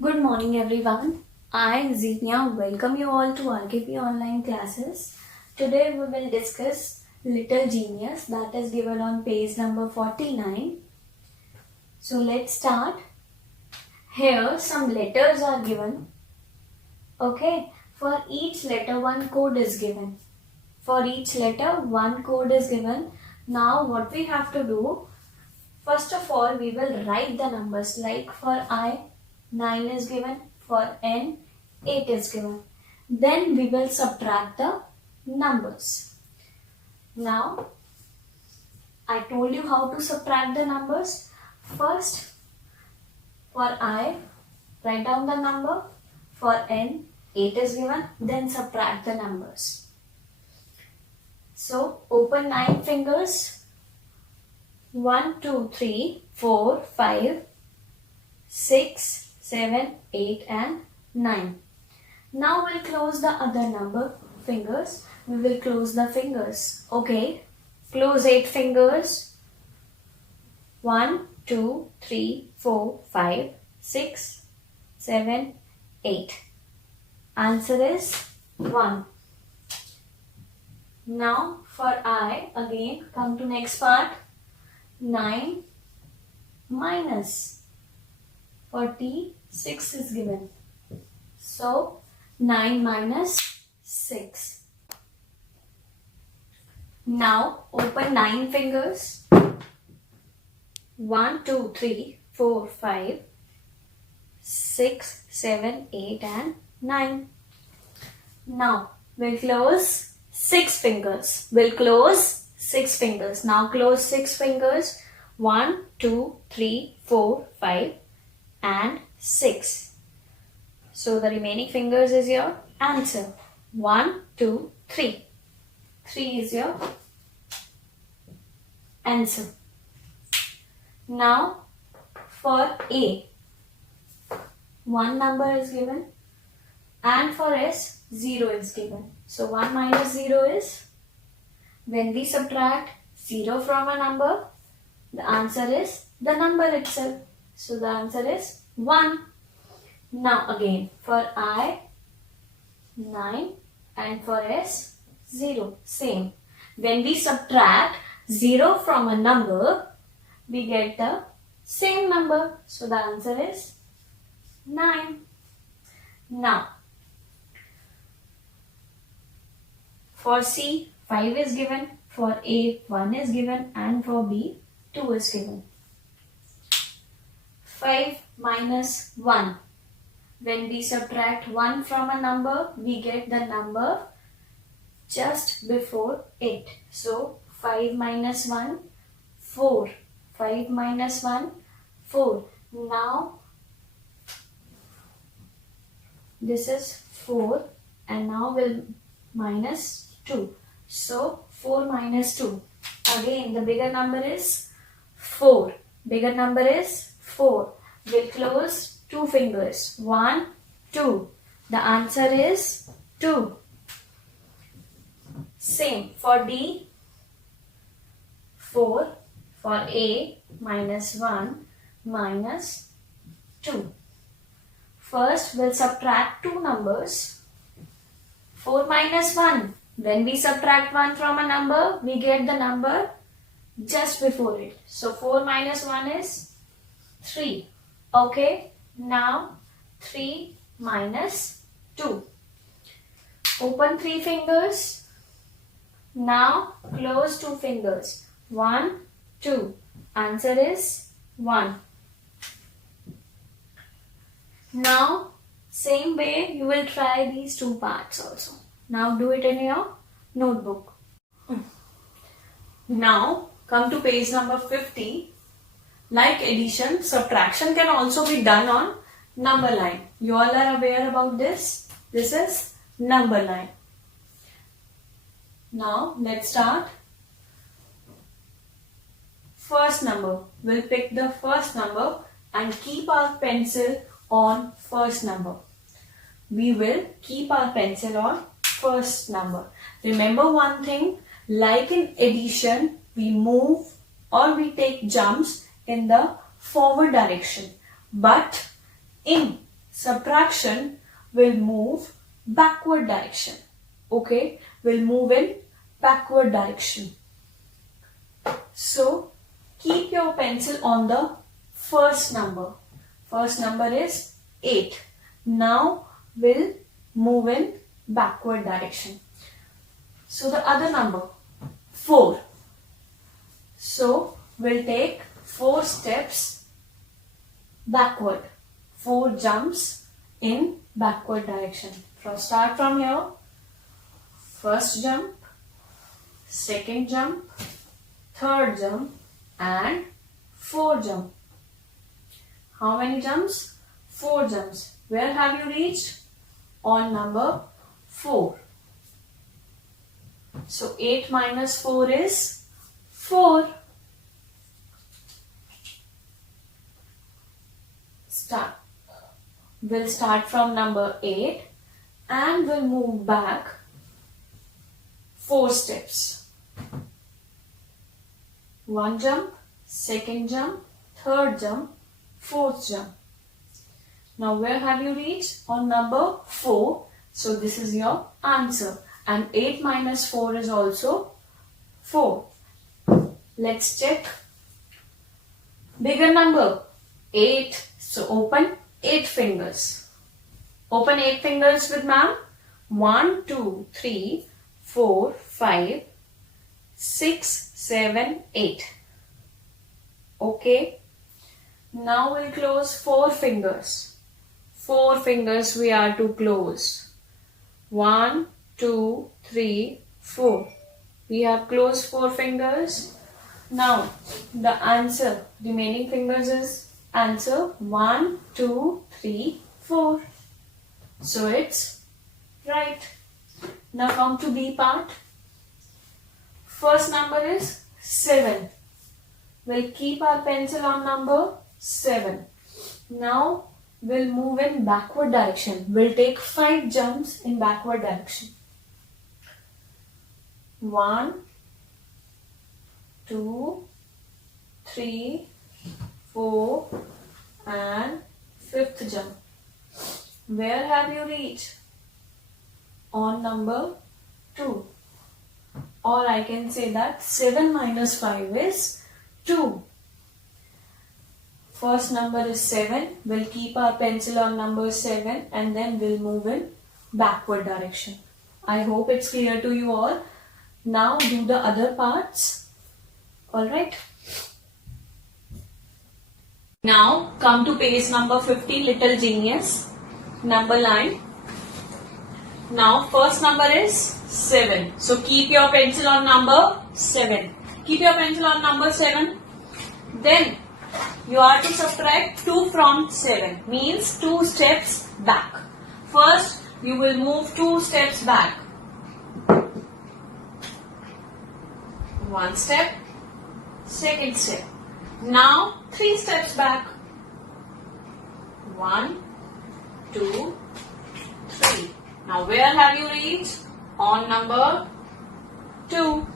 Good morning everyone. I, Xenia, welcome you all to RKP online classes. Today we will discuss Little Genius that is given on page number 49. So let's start. Here some letters are given. Okay, for each letter one code is given. For each letter one code is given. Now what we have to do, first of all we will write the numbers, like for I 9 is given, for N 8 is given. Then we will subtract the numbers. Now I told you how to subtract the numbers. First for I write down the number, for N 8 is given, then subtract the numbers. So open 9 fingers. 1, 2, 3, 4, 5, 6, 7, 8 and 9. Now we'll close the other number fingers. We will close the fingers. Okay. Close 8 fingers. 1, 2, 3, 4, 5, 6, 7, 8. Answer is 1. Now for I, again come to next part. 9 minus 46 is given. So 9 minus 6. Now open 9 fingers. 1, 2, 3, 4, 5, 6, 7, 8 and 9. Now we'll close 6 fingers. We'll close 6 fingers. Now close 6 fingers. 1, 2, 3, 4, 5 and 6. So the remaining fingers is your answer. 1, 2, 3. 3 is your answer. Now for A, 1 number is given and for S, 0 is given. So 1 minus 0 is, when we subtract 0 from a number, the answer is the number itself. So the answer is 1. Now again for I 9 and for S 0. Same. When we subtract 0 from a number, we get the same number. So the answer is 9. Now for C 5 is given, for A 1 is given and for B 2 is given. 5 minus 1. When we subtract 1 from a number, we get the number just before it. So 5 minus 1, 4. 5 minus 1, 4. Now this is 4 and now we'll minus 2. So 4 minus 2. Again the bigger number is 4. Bigger number is 4. We'll close 2 fingers. 1, 2. The answer is 2. Same for D. 4. For A, minus 1 minus 2. First we'll subtract 2 numbers. 4 minus 1. When we subtract 1 from a number, we get the number just before it. So 4 minus 1 is 3. Okay. Now 3 minus 2. Open 3 fingers. Now close 2 fingers. 1, 2. Answer is 1. Now same way you will try these 2 parts also. Now do it in your notebook. Now come to page number 50. Like addition, subtraction can also be done on number line. You all are aware about this. This is number line. Now let's start. First number. We'll pick the first number and keep our pencil on first number. We will keep our pencil on first number. Remember one thing, like in addition, we move or we take jumps in the forward direction. But in subtraction will move backward direction. Okay, will move in backward direction. So keep your pencil on the first number. First number is 8. Now we'll move in backward direction. So the other number 4. So we'll take 4 steps backward. 4 jumps in backward direction. Start from here. First jump, second jump, third jump and 4 jump. How many jumps? 4 jumps. Where have you reached? On number 4. So 8 minus 4 is 4. We'll start from number 8 and we'll move back 4 steps. 1 jump, second jump, third jump, fourth jump. Now where have you reached? On number 4. So this is your answer. And 8 minus 4 is also 4. Let's check. Bigger number 8. So open 8 fingers. Open 8 fingers with ma'am. 1, 2, 3, 4, 5, 6, 7, 8. Okay. Now we'll close 4 fingers. 4 fingers we are to close. 1, 2, 3, 4. We have closed 4 fingers. Now the answer, remaining fingers is answer 1, 2, 3, 4. So it's right. Now come to B part. First number is 7. We'll keep our pencil on number 7. Now we'll move in backward direction. We'll take 5 jumps in backward direction. 1, 2, 3, 4 and 5th jump. Where have you reached? On number 2. Or I can say that 7 minus 5 is 2. First number is 7. We'll keep our pencil on number 7 and then we'll move in backward direction. I hope it's clear to you all. Now do the other parts. Alright. Now come to page number 50, Little Genius. Number line. Now first number is 7. So keep your pencil on number 7. Keep your pencil on number 7. Then you are to subtract 2 from 7. Means 2 steps back. First you will move 2 steps back. 1 step. Second step. Now 3 steps back. 1, 2, 3. Now where have you reached? On number 2.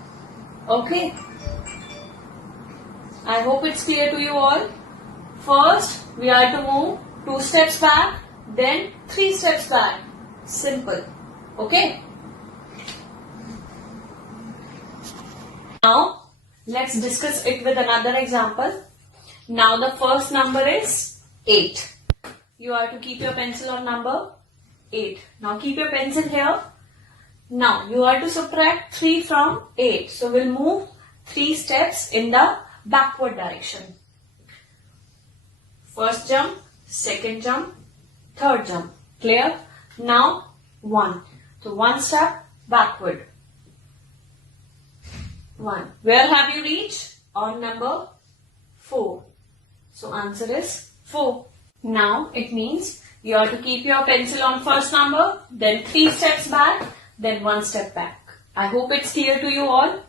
Okay. I hope it's clear to you all. First we are to move 2 steps back, then 3 steps back. Simple. Okay. Now let's discuss it with another example. Now the first number is 8. You are to keep your pencil on number 8. Now keep your pencil here. Now you are to subtract 3 from 8. So we'll move 3 steps in the backward direction. First jump, second jump, third jump. Clear? Now 1. So 1 step backward. 1. Where have you reached? On number 4. So answer is 4. Now it means you have to keep your pencil on first number, then 3 steps back, then 1 step back. I hope it's clear to you all.